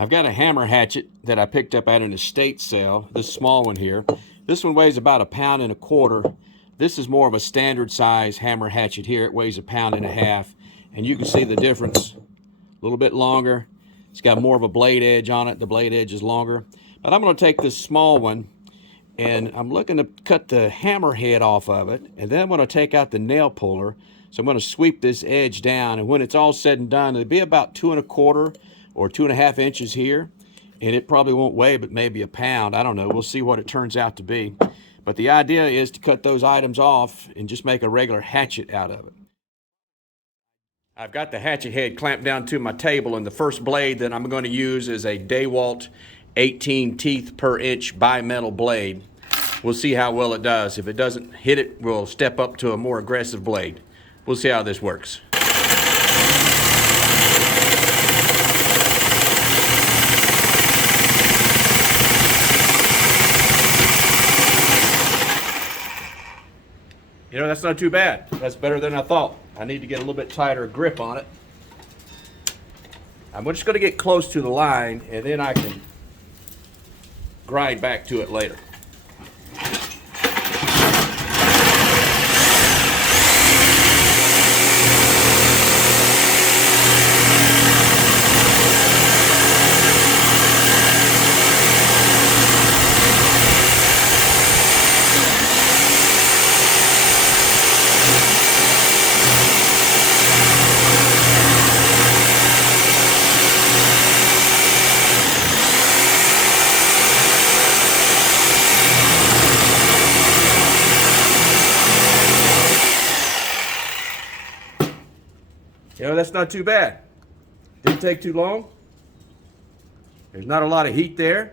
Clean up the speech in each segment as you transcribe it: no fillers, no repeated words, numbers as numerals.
I've got a hammer hatchet that I picked up at an estate sale, this small one here. This one weighs about 1.25 pounds. This is more of a standard size hammer hatchet here. It weighs 1.5 pounds, and you can see the difference. A little bit longer. It's got more of a blade edge on it. The blade edge is longer. But I'm going to take this small one, and I'm looking to cut the hammer head off of it, and then I'm going to take out the nail puller. So I'm going to sweep this edge down, and when it's all said and done, it'll be about 2¼ or 2½ inches here, and it probably won't weigh but maybe 1 pound. I don't know. We'll see what it turns out to be. But the idea is to cut those items off and just make a regular hatchet out of it. I've got the hatchet head clamped down to my table, and the first blade that I'm going to use is a DeWalt 18 teeth per inch bimetal blade. We'll see how well it does. If it doesn't hit it, we'll step up to a more aggressive blade. We'll see how this works. You know, that's not too bad. That's better than I thought. I need to get a little bit tighter grip on it. I'm just going to get close to the line, and then I can grind back to it later. You know, that's not too bad. Didn't take too long. There's not a lot of heat there.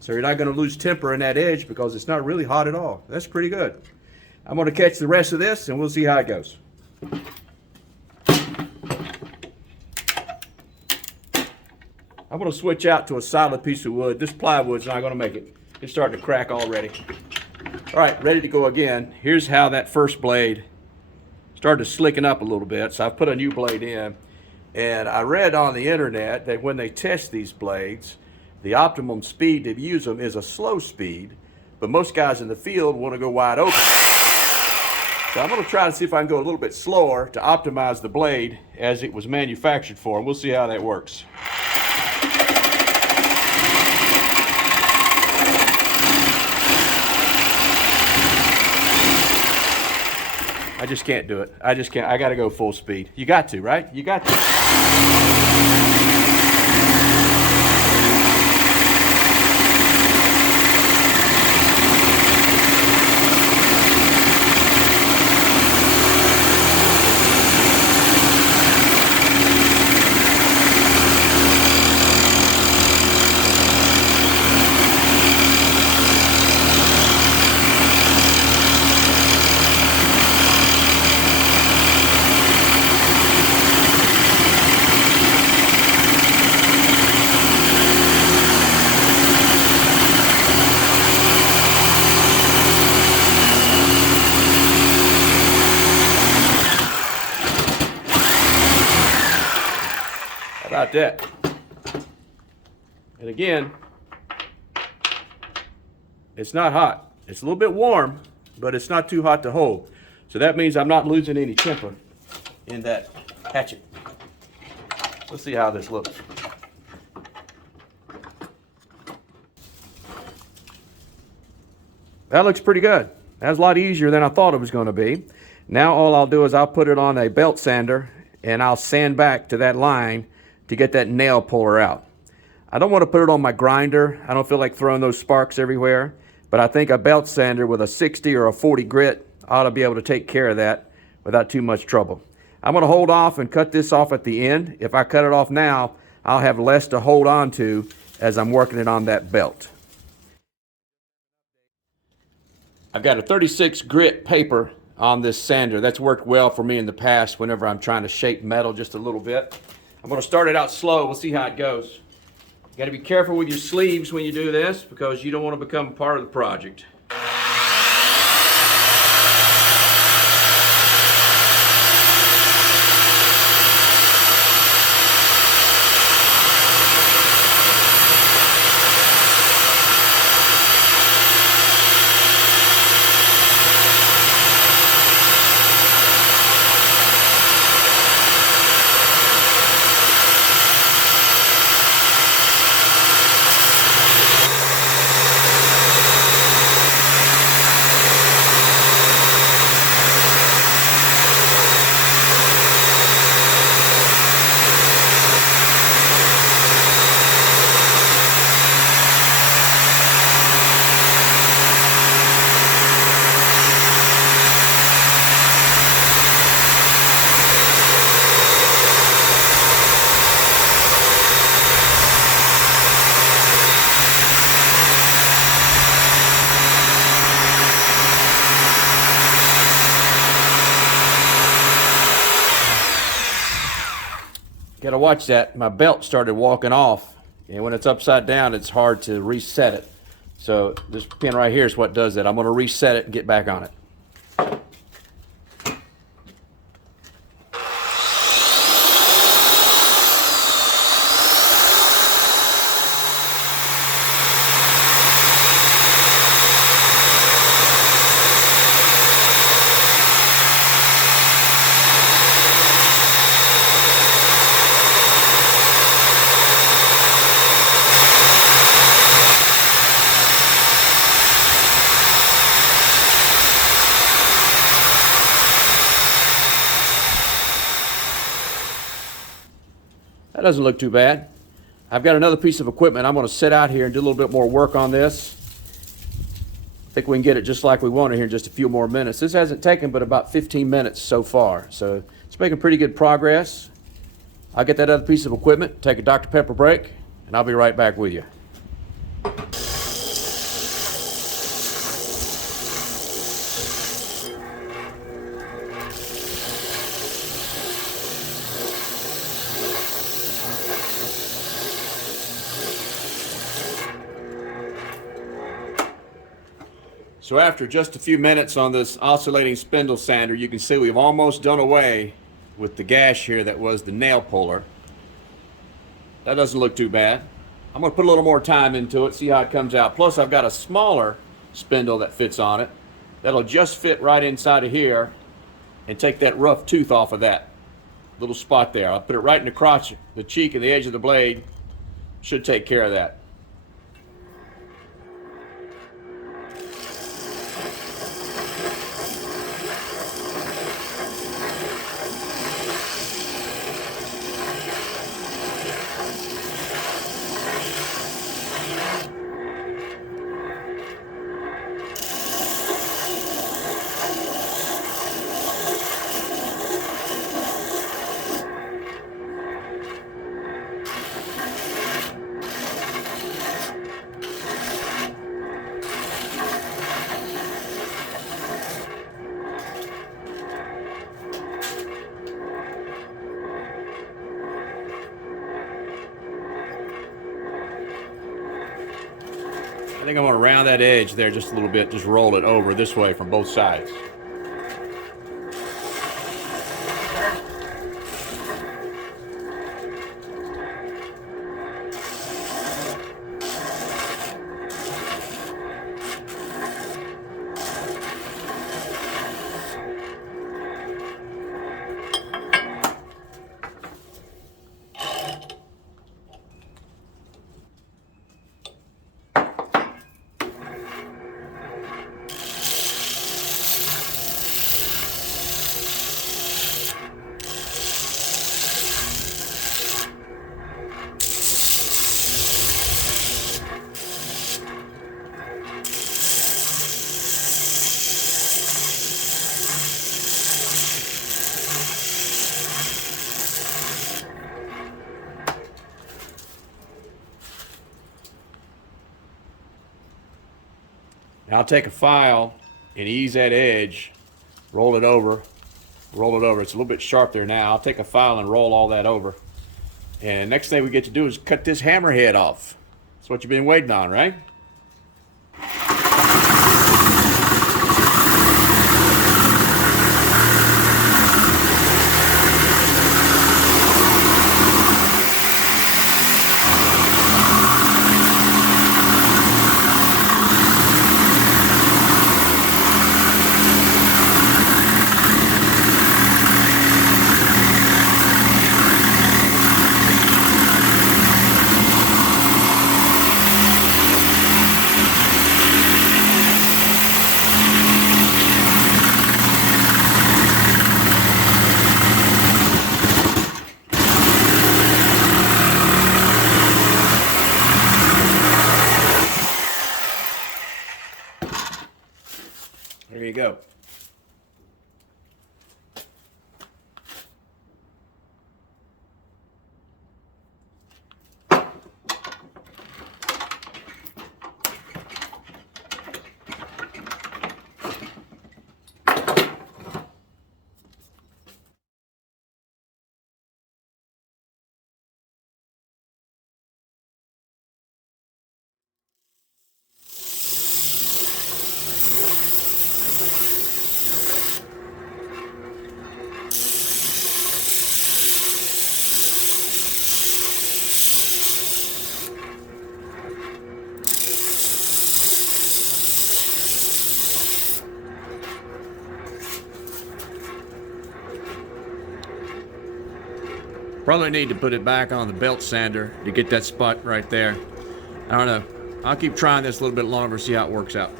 So you're not going to lose temper in that edge because it's not really hot at all. That's pretty good. I'm going to catch the rest of this and we'll see how it goes. I'm going to switch out to a solid piece of wood. This plywood's not going to make it. It's starting to crack already. All right, ready to go again. Here's how that first blade started to slicken up a little bit, so I've put a new blade in. And I read on the internet that when they test these blades, the optimum speed to use them is a slow speed, but most guys in the field want to go wide open. So I'm going to try to see if I can go a little bit slower to optimize the blade as it was manufactured for, and we'll see how that works. I just can't do it. I just can't. I got to go full speed. You got to, right? You got to. About that. And again, it's not hot. It's a little bit warm, but it's not too hot to hold. So that means I'm not losing any temper in that hatchet. Let's see how this looks. That looks pretty good. That's a lot easier than I thought it was going to be. Now all I'll do is I'll put it on a belt sander and I'll sand back to that line to get that nail puller out. I don't want to put it on my grinder. I don't feel like throwing those sparks everywhere, but I think a belt sander with a 60 or a 40 grit ought to be able to take care of that without too much trouble. I'm going to hold off and cut this off at the end. If I cut it off now, I'll have less to hold on to as I'm working it on that belt. I've got a 36 grit paper on this sander. That's worked well for me in the past whenever I'm trying to shape metal just a little bit. I'm going to start it out slow. We'll see how it goes. You got to be careful with your sleeves when you do this because you don't want to become part of the project. Gotta watch that. My belt started walking off, and when it's upside down, it's hard to reset it. So this pin right here is what does that. I'm gonna reset it and get back on it. That doesn't look too bad. I've got another piece of equipment. I'm going to sit out here and do a little bit more work on this. I think we can get it just like we want it here in just a few more minutes. This hasn't taken but about 15 minutes so far, so it's making pretty good progress. I'll get that other piece of equipment, take a Dr. Pepper break, and I'll be right back with you. So after just a few minutes on this oscillating spindle sander, you can see we've almost done away with the gash here that was the nail puller. That doesn't look too bad. I'm going to put a little more time into it, see how it comes out. Plus I've got a smaller spindle that fits on it. That'll just fit right inside of here and take that rough tooth off of that little spot there. I'll put it right in the crotch, the cheek and the edge of the blade. Should take care of that. I think I'm going to round that edge there just a little bit, just roll it over this way from both sides. Now I'll take a file and ease that edge, roll it over, roll it over. It's a little bit sharp there now. I'll take a file and roll all that over. And next thing we get to do is cut this hammerhead off. That's what you've been waiting on, right? There you go. Probably need to put it back on the belt sander to get that spot right there. I don't know. I'll keep trying this a little bit longer, see how it works out.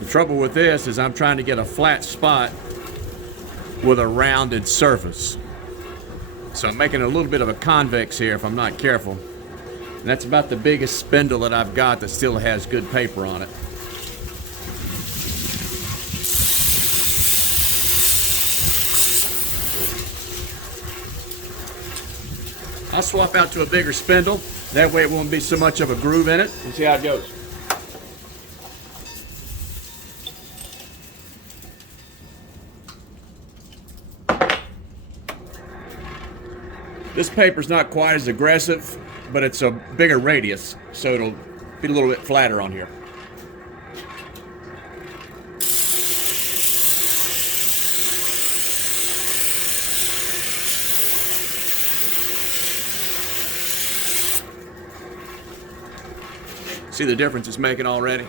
The trouble with this is I'm trying to get a flat spot with a rounded surface. So I'm making a little bit of a convex here if I'm not careful. And that's about the biggest spindle that I've got that still has good paper on it. I'll swap out to a bigger spindle. That way it won't be so much of a groove in it. And see how it goes. This paper's not quite as aggressive, but it's a bigger radius, so it'll be a little bit flatter on here. See the difference it's making already?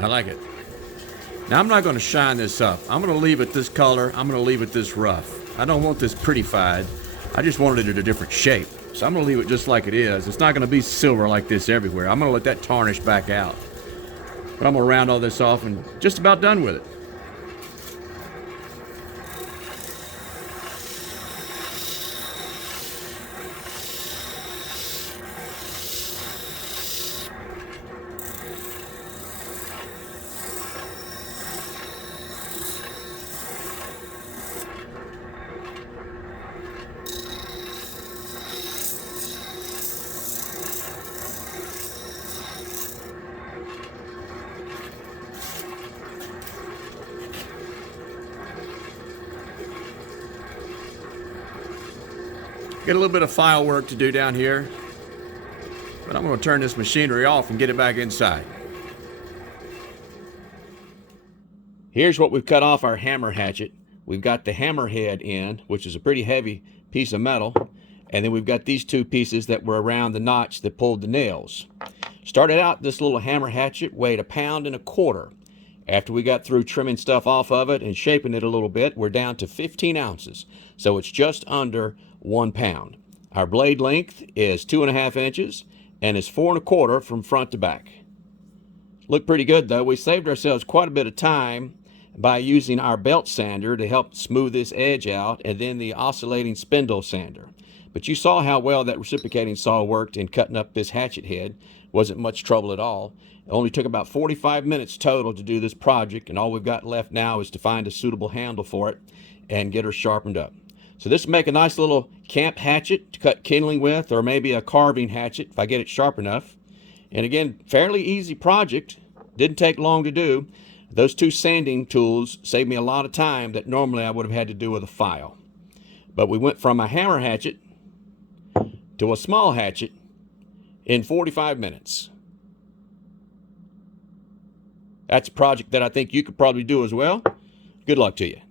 I like it. Now I'm not going to shine this up. I'm going to leave it this color. I'm going to leave it this rough. I don't want this prettified. I just wanted it in a different shape. So I'm going to leave it just like it is. It's not going to be silver like this everywhere. I'm going to let that tarnish back out. But I'm going to round all this off and just about done with it. Get a little bit of file work to do down here, but I'm going to turn this machinery off and get it back inside. Here's what we've cut off our hammer hatchet. We've got the hammer head end, which is a pretty heavy piece of metal, and then we've got these two pieces that were around the notch that pulled the nails. Started out, this little hammer hatchet weighed 1.25 pounds. After we got through trimming stuff off of it and shaping it a little bit, we're down to 15 ounces. So it's just under 1 pound. Our blade length is 2.5 inches and is 4.25 from front to back. Look pretty good though. We saved ourselves quite a bit of time by using our belt sander to help smooth this edge out, and then the oscillating spindle sander. But you saw how well that reciprocating saw worked in cutting up this hatchet head. Wasn't much trouble at all. It only took about 45 minutes total to do this project, and all we've got left now is to find a suitable handle for it and get her sharpened up. So this will make a nice little camp hatchet to cut kindling with, or maybe a carving hatchet if I get it sharp enough. And again, fairly easy project. Didn't take long to do. Those two sanding tools saved me a lot of time that normally I would have had to do with a file. But we went from a hammer hatchet to a small hatchet in 45 minutes. That's a project that I think you could probably do as well. Good luck to you.